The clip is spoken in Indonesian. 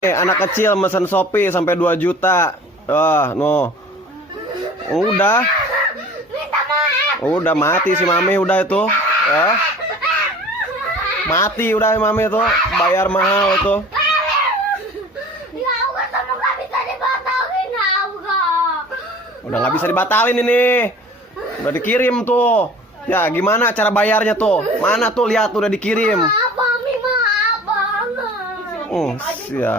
Anak kecil mesen Shopee sampai 2 juta. No. Udah. Udah mati si Mami udah itu. Mati udah Mami itu. Bayar mahal itu. Udah nggak bisa dibatalin ini. Udah dikirim tuh. Ya gimana cara bayarnya tuh? Mana tuh lihat udah dikirim. Maaf, Mami, maaf banget. Siap.